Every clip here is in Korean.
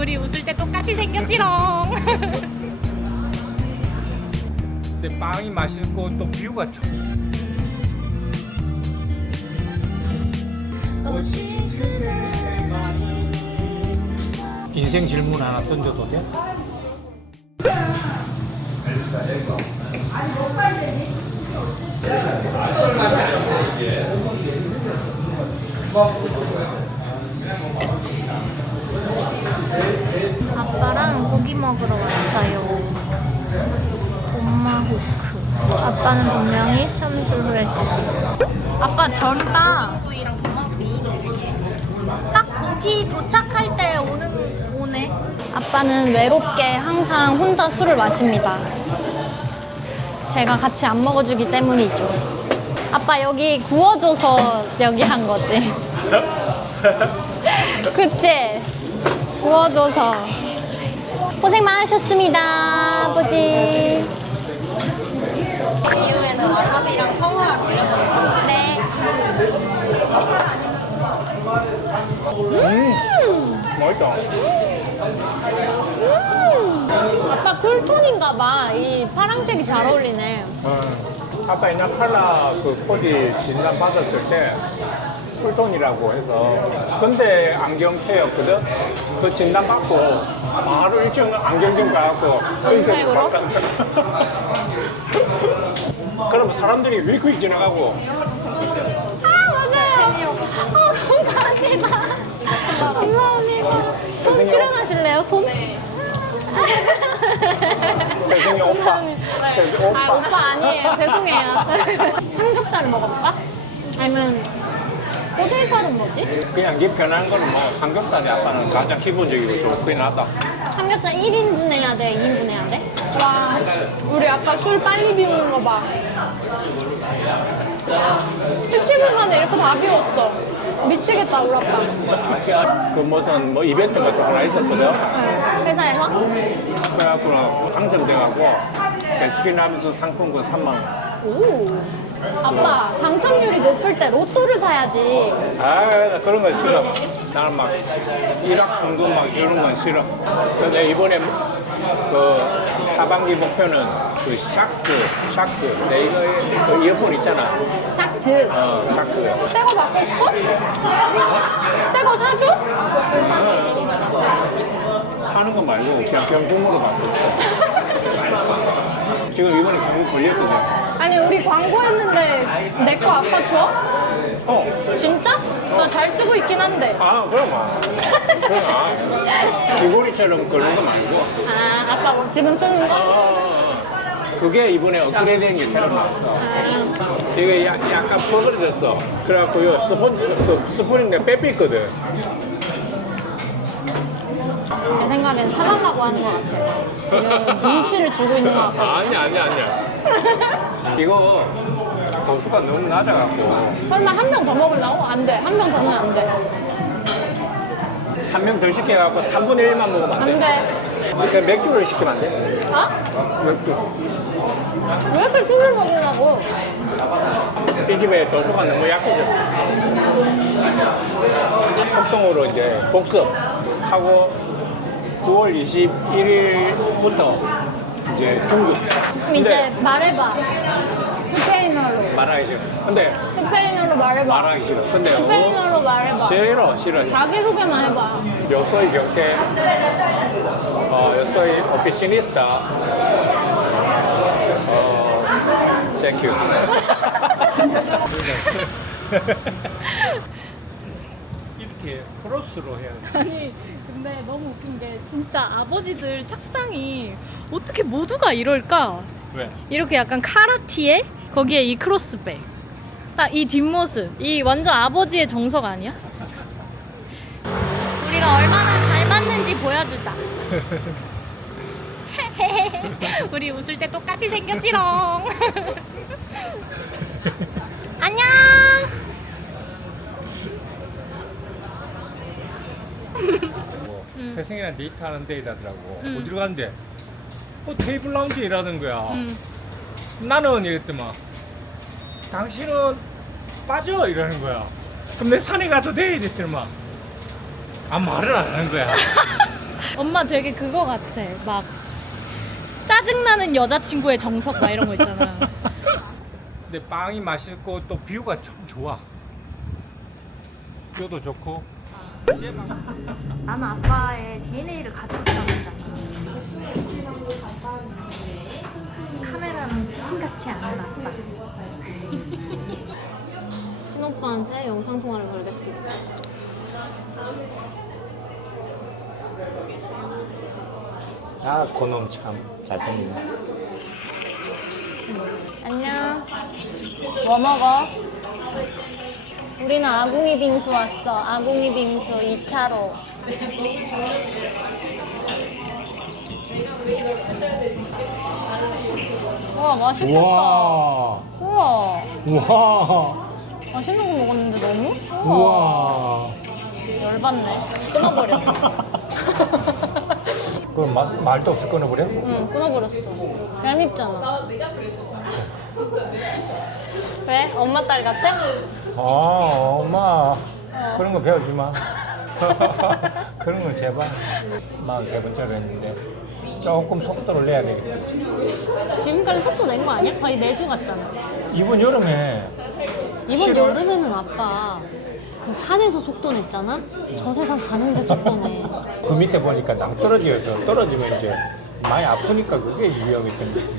우리 웃을 때 똑같이 생겼지롱. 근데 빵이 맛있고 또 뷰가 좋아. 인생 질문 하나 던져도 돼? 아빠랑 고기 먹으러 왔어요. 엄마 호크. 아빠는 분명히 참술 후레쉬. 아빠 전딱 딱 거기 도착할 때 오네. 아빠는 외롭게 항상 혼자 술을 마십니다. 제가 같이 안 먹어주기 때문이죠. 아빠 여기 구워줘서 여기 한 거지. 그치? 구워줘서. 고생 많으셨습니다, 아버지. 이후에는 와사비랑 청어랑 올려줬어. 네. 맛있다. 아빠 쿨톤인가 봐. 이 파란색이 잘 어울리네. 아까 옛날 칼라 그 코디 진단 받았을 때 쿨톤이라고 해서 근데 안경테였거든. 그 진단 받고 바로 일정 안경 좀 가갖고 검색으로? 그럼 사람들이 윌크익 지나가고 아, 맞아요. 너무 감사합니다. 감사합니다. 손 출연하실래요? 손? 세승이 오빠. 세승 오빠. 아, 오빠 아니에요. 죄송해요. 삼겹살을 먹어볼까? 아니면 호텔살은 뭐지? 그냥 네 편한 거는 뭐 삼겹살이 아빠는 가장 기본적이고 좋긴 하다. 삼겹살 1인분 해야 돼? 2인분 해야 돼? 와, 우리 아빠 술 빨리 비우는 거 봐. 17분 만에 이렇게 다 비웠어. 미치겠다, 우리 아빠. 그 무슨 뭐 이벤트 같은 거 하나 있었거든. 회사에서? 그래갖고 당첨돼갖고 베스킨라빈스 상품권 3만 원. 오. 아빠, 당첨률이 높을 때 로또를 사야지. 아, 나 그런 거 싫어. 나는 막 1억 정도 막 주는 건 싫어. 근데 이번에 그 하반기 목표는 그 샥스. 내 이거 그 이어폰 있잖아. 샥즈. 샥스. 새거 받고 싶어? 새거 사줘? 사는 거 말고 그냥 병풍으로 받고 있어. 지금 이번에 경고 걸렸거든. 아니, 우리 광고했는데 내 거 아빠 줘? 진짜? 나 잘 쓰고 있긴 한데. 아, 그럼. 귀고리처럼 그런 거 말고. 아, 아빠 뭐 지금 쓰는 거? 그게 이번에 업그레이드된 게 새로 나왔어. 이게 약간 퍼그려졌어. 그래갖고 요 스폰지, 그 스프링 내가 빼빼있거든. 제 생각엔 사달라고 하는 것 같아. 지금 눈치를 주고 있는 것 같아. 아니야. 이거 도수가 너무 낮아갖고 설마 한 명 더 먹으려고? 안 돼. 한 명 더는 안 돼. 한 명 더 시켜갖고 3분의 1만 먹으면 안 돼. 안 돼. 그러니까 맥주를 시키면 안 돼. 어? 맥주. 왜 이렇게 술을 먹으려고? 이 집에 도수가 너무 약해졌어. 속성으로 이제 복습하고 9월 21일부터 이제 중급. 그럼 이제 말해봐. 스페인어로. 말하기 싫어. 근데 스페인어로 말해봐. 말하기 싫어. 근데 스페인어로 말해봐. 싫어. 자기소개만 해봐. Yo soy Bionque. Yo soy oficinista. Thank you. 이렇게 크로스로 해야 돼. 아니 근데 너무 웃긴 게 진짜 아버지들 착장이 어떻게 모두가 이럴까? 왜? 이렇게 약간 카라티에 거기에 이 크로스백 딱 이 뒷모습 이 완전 아버지의 정석 아니야? 우리가 얼마나 잘 맞는지 보여주자. 우리 웃을 때 똑같이 생겼지롱. 안녕. 세승이랑 데이트하는 데이라더라고. 어디로 가는데? 테이블 라운지 일하는 거야. 나는 이랬더만 당신은 빠져 이러는 거야. 그럼 내 산에 가도 돼 이랬더만 말을 안 하는 거야. 엄마 되게 그거 같아. 막 짜증나는 여자친구의 정석 막 이런 거 있잖아. 근데 빵이 맛있고 또 뷰가 참 좋아. 뷰도 좋고. 나는 아빠의 DNA를 가지고 있다는 카메라는 귀신같이 않은 아빠. 친오빠한테 영상통화를 걸겠습니다. 아, 그놈 참 잘생기네. 안녕. 뭐 먹어? 우리는 아궁이 빙수 왔어. 아궁이 빙수 2차로. 와, 맛있겠다. 우와. 우와. 우와. 맛있는 거 먹었는데 너무? 우와. 열받네. 끊어버려. 그럼 말도 없이 끊어버려? 응, 끊어버렸어. 얄밉잖아. 왜? 엄마 딸 같아? 엄마. 그런 거 배워주지 마. 그런 건 제발. 43번째로 했는데 조금 속도를 내야 되겠어. 지금까지 속도 낸 거 아니야? 거의 매주 갔잖아. 이번 여름에 이번 7월? 여름에는 아빠 그 산에서 속도 냈잖아? 저 세상 가는데 속도 내. 그 밑에 보니까 낭떠러지여서 떨어지면 이제 많이 아프니까 그게 위험했던 거지.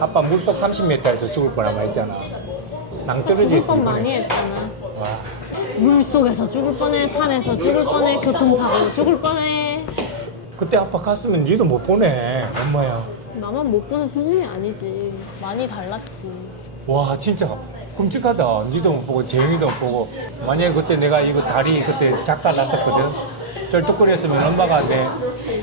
아빠 물속 30m에서 죽을 뻔한 말 있잖아. 낭떠러지 죽을 있어. 뻔 이번에. 많이 했잖아. 와. 물속에서 죽을 뻔해, 산에서 죽을 뻔해, 교통사고 죽을 뻔해. 그때 아빠 갔으면 니도 못 보내, 엄마야. 나만 못 보는 수준이 아니지. 많이 달랐지. 와, 진짜 끔찍하다. 니도 못 보고 재영이도 못 보고. 만약에 그때 내가 이거 다리 그때 작살 났었거든. 쩔뚝거렸으면 엄마가 내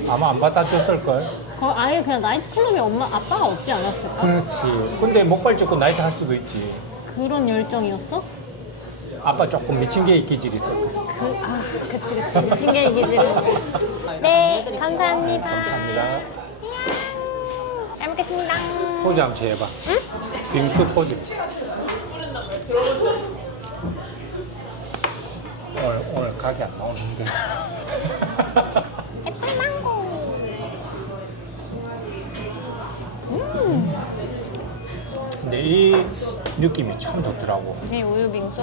아마 안 받아 줬을걸. 아예 그냥 나이트클럽에 엄마, 아빠가 없지 않았을까? 그렇지. 근데 목발 쫓고 나이트 할 수도 있지. 그런 열정이었어? 아빠 조금 미친 개 기질이 있어. 그치. 미친 게 이기지를. 네, 감사합니다. 감사합니다. 잘 먹겠습니다. 포즈 한번 해봐. 응? 빙수 포즈. 오늘 가게 안 나오는데. 애플망고. 근데 이 느낌이 참 좋더라고. 이 우유 빙수?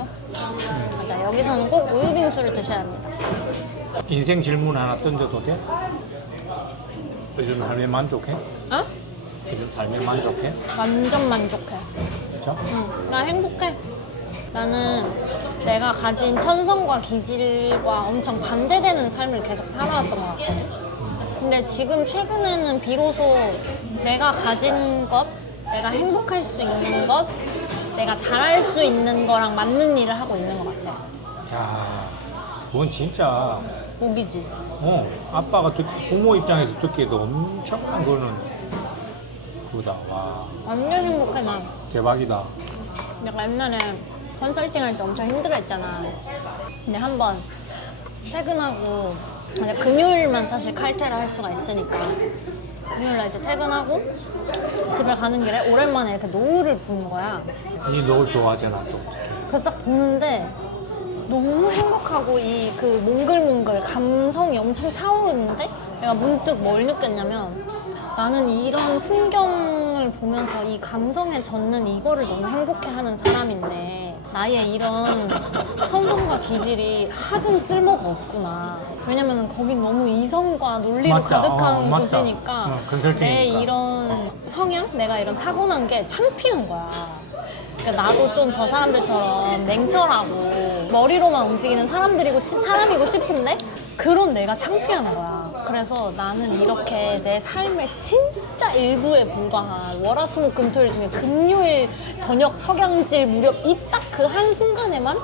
맞아. 여기서는 꼭 우유 빙수를 드셔야 합니다. 인생 질문 하나 던져도 돼? 요즘 삶에 만족해? 어? 요즘 삶에 만족해? 완전 만족해. 그렇죠? 응, 나 행복해. 나는 내가 가진 천성과 기질과 엄청 반대되는 삶을 계속 살아왔던 것 같거든. 근데 지금 최근에는 비로소 내가 가진 것, 내가 행복할 수 있는 것, 내가 잘할 수 있는 거랑 맞는 일을 하고 있는 것 같아. 야, 그건 진짜 복이지. 아빠가 부모 입장에서 듣기에도 엄청난 거는 그거다. 와, 완전 행복해, 난. 대박이다. 내가 옛날에 컨설팅 할 때 엄청 힘들어했잖아. 근데 한번 퇴근하고, 근데 금요일만 사실 칼퇴를 할 수가 있으니까 금요일날 이제 퇴근하고 집에 가는 길에 오랜만에 이렇게 노을을 보는 거야. 니 노을 좋아하잖아 또. 그래서 딱 보는데 너무 행복하고 이 그 몽글몽글 감성이 엄청 차오르는데 내가 문득 뭘 느꼈냐면 나는 이런 풍경을 보면서 이 감성에 젖는 이거를 너무 행복해하는 사람인데 나의 이런 천성과 기질이 하등 쓸모가 없구나. 왜냐면 거긴 너무 이성과 논리로 맞다. 가득한 맞다. 곳이니까 컨설팅이니까. 내 이런 성향, 내가 이런 타고난 게 창피한 거야. 그러니까 나도 좀 저 사람들처럼 냉철하고 머리로만 움직이는 사람이고 싶은데 그런 내가 창피한 거야. 그래서 나는 이렇게 내 삶의 진짜 일부에 불과한 월화수목금토일 중에 금요일 저녁 석양질 무렵 이 딱 그 한순간에만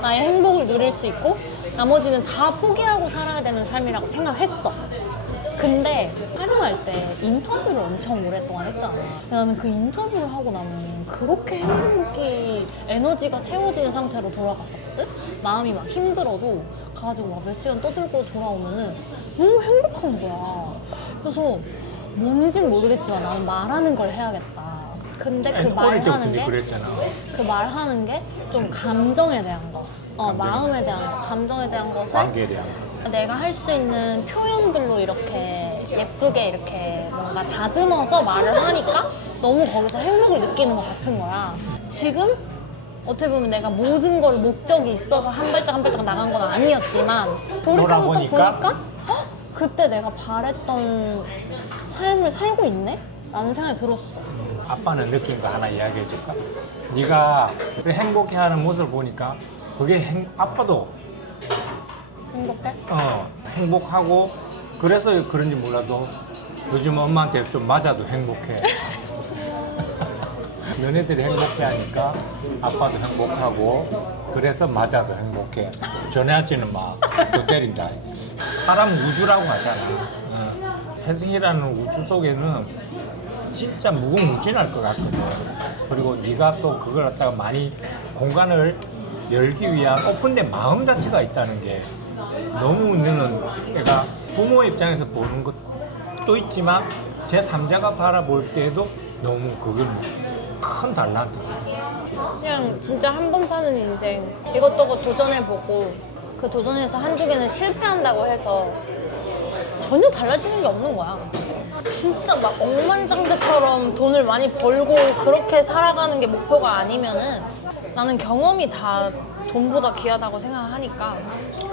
나의 행복을 누릴 수 있고 나머지는 다 포기하고 살아야 되는 삶이라고 생각했어. 근데 촬영할 때 인터뷰를 엄청 오랫동안 했잖아. 나는 그 인터뷰를 하고 나면 그렇게 행복이 에너지가 채워지는 상태로 돌아갔었거든? 마음이 막 힘들어도 가가지고 막 몇 시간 떠들고 돌아오면은 너무 행복한 거야. 그래서 뭔진 모르겠지만 나는 말하는 걸 해야겠다. 근데 그 어릴 때부터 말하는 니 게 그랬잖아. 그 말하는 게 좀 감정에 대한 거, 마음에 대한 거, 감정에 대한 것을 관계에 대한 거. 내가 할 수 있는 표현들로 이렇게 예쁘게 이렇게 뭔가 다듬어서 말을 하니까 너무 거기서 행복을 느끼는 것 같은 거야. 지금 어떻게 보면 내가 모든 걸 목적이 있어서 한 발짝 한 발짝 나간 건 아니었지만 돌이켜서 또 보니까 헉, 그때 내가 바랬던 삶을 살고 있네? 라는 생각이 들었어. 아빠는 느낀 거 하나 이야기해 줄까? 네가 그 행복해하는 모습을 보니까 그게 아빠도 행복해? 행복하고 그래서 그런지 몰라도 요즘 엄마한테 좀 맞아도 행복해. 너네들이 행복해하니까 아빠도 행복하고 그래서 맞아도 행복해. 전해하지는 마. 또 때린다. 사람 우주라고 하잖아. 세상이라는 우주 속에는 진짜 무궁무진할 것 같거든. 그리고 네가 또 그걸 갖다가 많이 공간을 열기 위한 오픈된 마음 자체가 있다는 게 너무 너는 내가 부모 입장에서 보는 것도 있지만 제3자가 바라볼 때에도 너무 그건 큰 달란트. 그냥 진짜 한 번 사는 인생 이것저것 도전해보고 그 도전에서 한두 개는 실패한다고 해서 전혀 달라지는 게 없는 거야. 진짜 막 억만장자처럼 돈을 많이 벌고 그렇게 살아가는 게 목표가 아니면은 나는 경험이 다 돈보다 귀하다고 생각하니까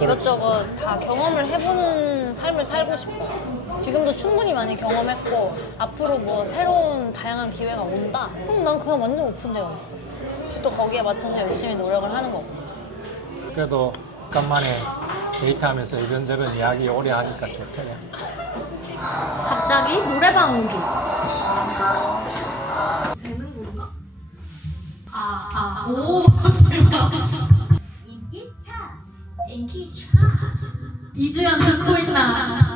이것저것 다 경험을 해보는 삶을 살고 싶어. 지금도 충분히 많이 경험했고 앞으로 뭐 새로운 다양한 기회가 온다? 그럼 난 그냥 완전 오픈되어 있어. 또 거기에 맞춰서 열심히 노력을 하는 거고. 그래도 간만에 데이트하면서 이런저런 이야기 오래 하니까 좋대. 갑자기 노래방 오기. 되는 건가? 인기 차트. 인기 차트. 이주연 듣고 있나?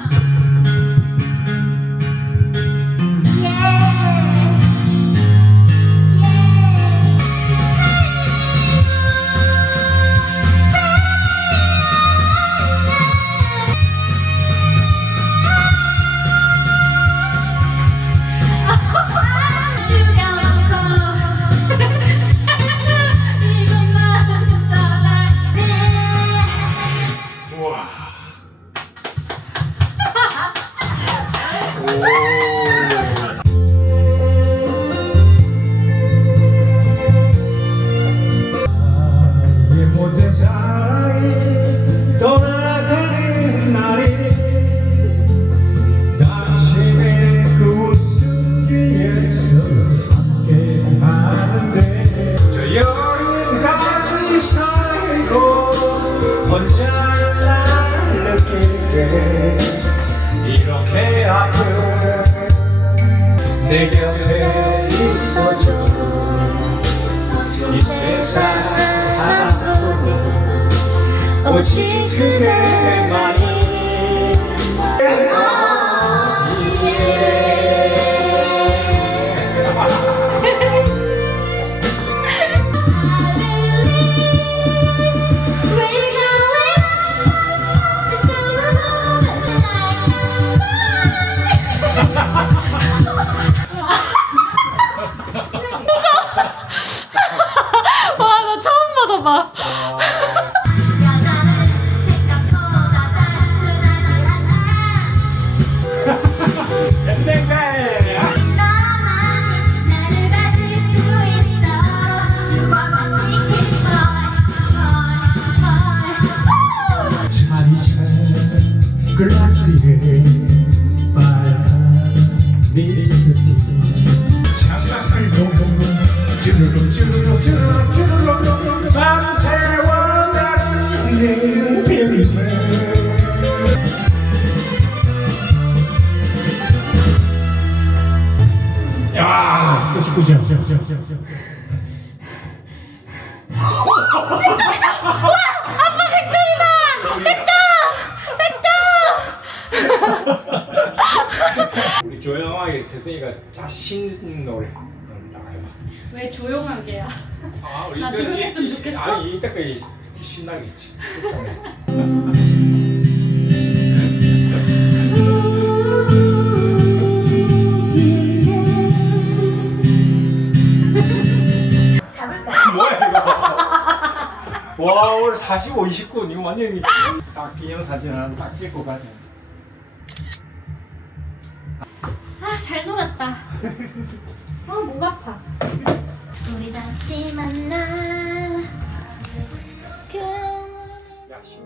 내 모든 사랑이 떠나가는 날이 당신의 그 웃음 뒤에서 함께 하는데 저 여름까지 살고 혼자인 날 느낄 때 이렇게 아픈 내 곁에 있어줘. 이 세상 하나뿐인 오직 그대만이 와, 나 처음 받아봐. 여자는 생각보다 단순하지 않아. 너만이 나를 가질 수 있도록 You are my secret boy. 차리찬 글라스에 빨간 립스틱 장난을 놓고 쭈루룩 쭈루룩 쭈루룩 쭈루룩 밤새워 달리는 빌딩 야, 끝이야. 우리 조용하게 세승이가 자신 노래 나가요. 왜 조용하게야? 아, 우리 나 조용했으면 좋겠어? 아니 이때까지 신나겠지. 뭐야 이거? 와 오늘 45, 29 이거 완전히 딱 기념 사진 하나 딱 찍고 가자. 목 아파. 우리 다시 만나 야, 씨.